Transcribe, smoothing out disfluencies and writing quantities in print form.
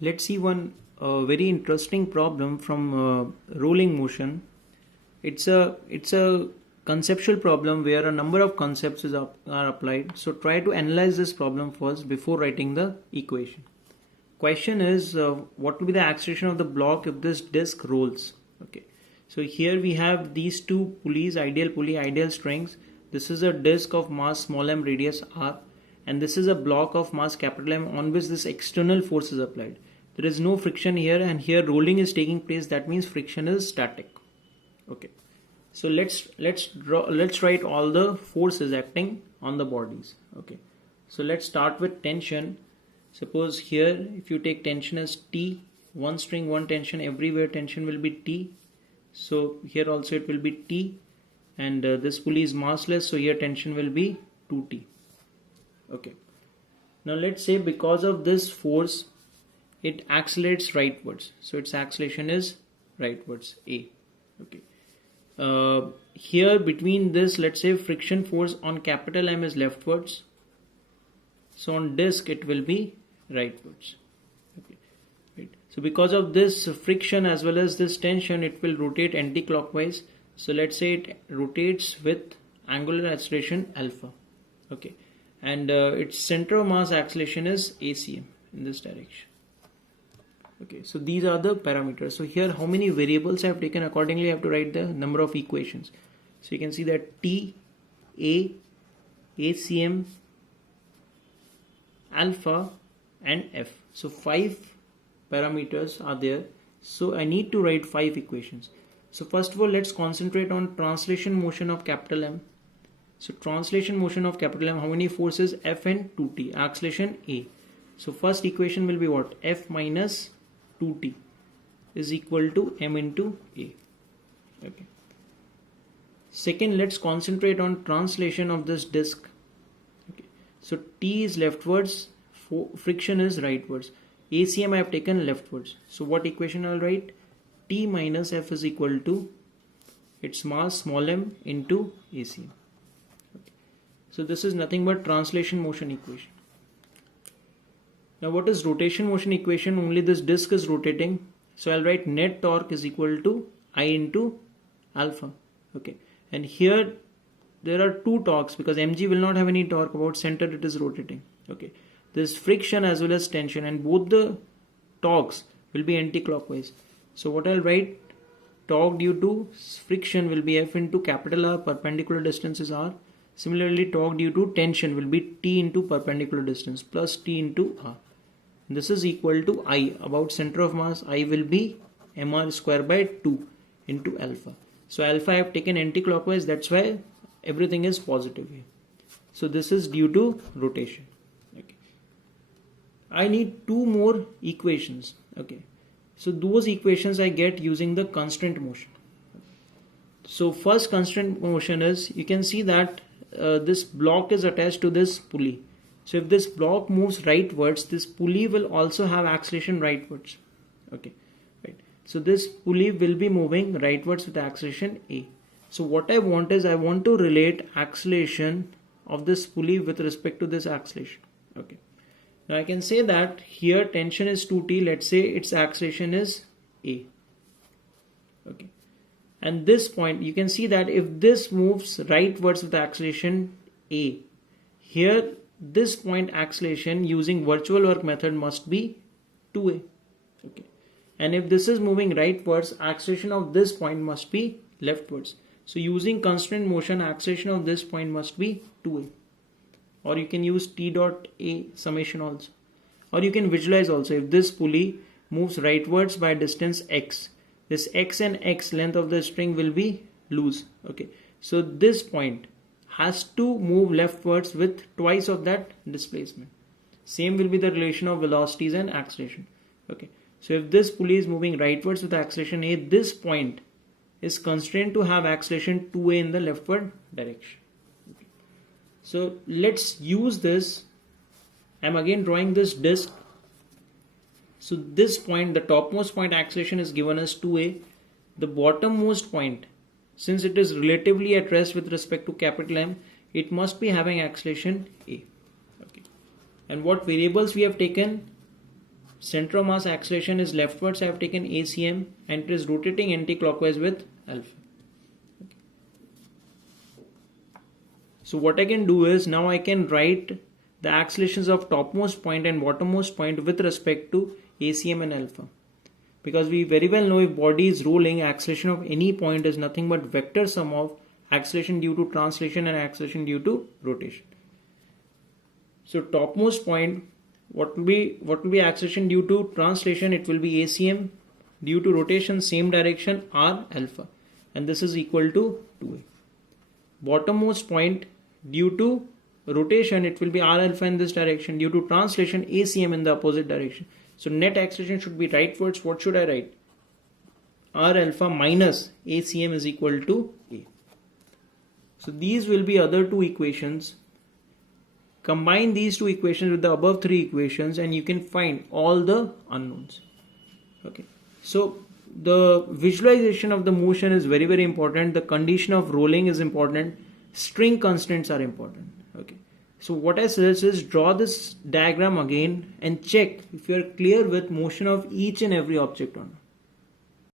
Let's see one very interesting problem from rolling motion. It's a conceptual problem where a number of concepts are applied. So try to analyze this problem first before writing the equation. Question is what will be the acceleration of the block if this disc rolls? Okay. So here we have these two pulleys, ideal pulley, ideal strings. This is a disc of mass small m radius r, and this is a block of mass capital M on which this external force is applied. There is no friction here, and here rolling is taking place. That means friction is static. Okay. So let's write all the forces acting on the bodies. Okay. So let's start with tension. Suppose here if you take tension as T, one string, one tension, everywhere tension will be T. So here also it will be T, and this pulley is massless, so here tension will be 2T. Okay. Now let's say because of this force it accelerates rightwards, so its acceleration is rightwards, A. Okay. Here between this, let's say friction force on capital M is leftwards, so on disc it will be rightwards. Okay. Right. So because of this friction as well as this tension, it will rotate anti-clockwise. So let's say it rotates with angular acceleration alpha. Okay. And its center of mass acceleration is ACM in this direction. Okay, so these are the parameters. So here how many variables I have taken, accordingly I have to write the number of equations. So you can see that T, A, ACM, alpha and F. So 5 parameters are there. So I need to write 5 equations. So first of all, let's concentrate on translation motion of capital M. So translation motion of capital M, how many forces? F and 2T, acceleration A. So first equation will be what? F minus 2T is equal to M into A. Okay. Second, let's concentrate on translation of this disc. Okay. So T is leftwards, friction is rightwards. ACM I have taken leftwards. So what equation I'll write? T minus F is equal to its mass small m into ACM. Okay. So this is nothing but translation motion equation. Now what is rotation motion equation? Only this disc is rotating. So I'll write net torque is equal to I into alpha. Okay. And here there are two torques because mg will not have any torque, about center it is rotating. Okay. This friction as well as tension, and both the torques will be anti-clockwise. So what I'll write, torque due to friction will be F into capital R, perpendicular distance is R. Similarly, torque due to tension will be T into perpendicular distance plus T into R. This is equal to I, about center of mass. I will be mr square by 2 into alpha. So alpha I have taken anti-clockwise, that's why everything is positive here. So this is due to rotation. Okay. I need 2 more equations. Okay. So those equations I get using the constraint motion. So first constraint motion is, you can see that this block is attached to this pulley. So if this block moves rightwards, this pulley will also have acceleration rightwards. Okay, right. So this pulley will be moving rightwards with acceleration A. So what I want is, I want to relate acceleration of this pulley with respect to this acceleration. Okay. Now I can say that here tension is 2T. Let's say its acceleration is A. Okay. And this point, you can see that if this moves rightwards with acceleration A, here this point acceleration using virtual work method must be 2A. Okay. And if this is moving rightwards, acceleration of this point must be leftwards. So using constraint motion, acceleration of this point must be 2A. Or you can use T dot A summation also. Or you can visualize also, if this pulley moves rightwards by distance x, this x and x length of the string will be loose. Okay. So this point has to move leftwards with twice of that displacement. Same will be the relation of velocities and acceleration. Okay. So if this pulley is moving rightwards with acceleration A, this point is constrained to have acceleration 2A in the leftward direction. Okay. So let's use this. I'm again drawing this disc. So this point, the topmost point acceleration is given as 2A. The bottommost point, since it is relatively at rest with respect to capital M, it must be having acceleration A. Okay. And what variables we have taken? center of mass acceleration is leftwards. I have taken ACM, and it is rotating anti-clockwise with alpha. Okay. So what I can do is, now I can write the accelerations of topmost point and bottommost point with respect to ACM and alpha. Because we very well know if body is rolling, acceleration of any point is nothing but vector sum of acceleration due to translation and acceleration due to rotation. So topmost point, what will be acceleration due to translation? It will be ACM, due to rotation same direction R alpha, and this is equal to 2a. Bottommost point, due to rotation, it will be R alpha in this direction, due to translation ACM in the opposite direction. So net acceleration should be rightwards. What should I write? R alpha minus ACM is equal to A. So these will be other two equations. Combine these two equations with the above three equations and you can find all the unknowns. Okay. So the visualization of the motion is very, very important. The condition of rolling is important. String constants are important. Okay. So what I suggest is, draw this diagram again and check if you are clear with motion of each and every object or not.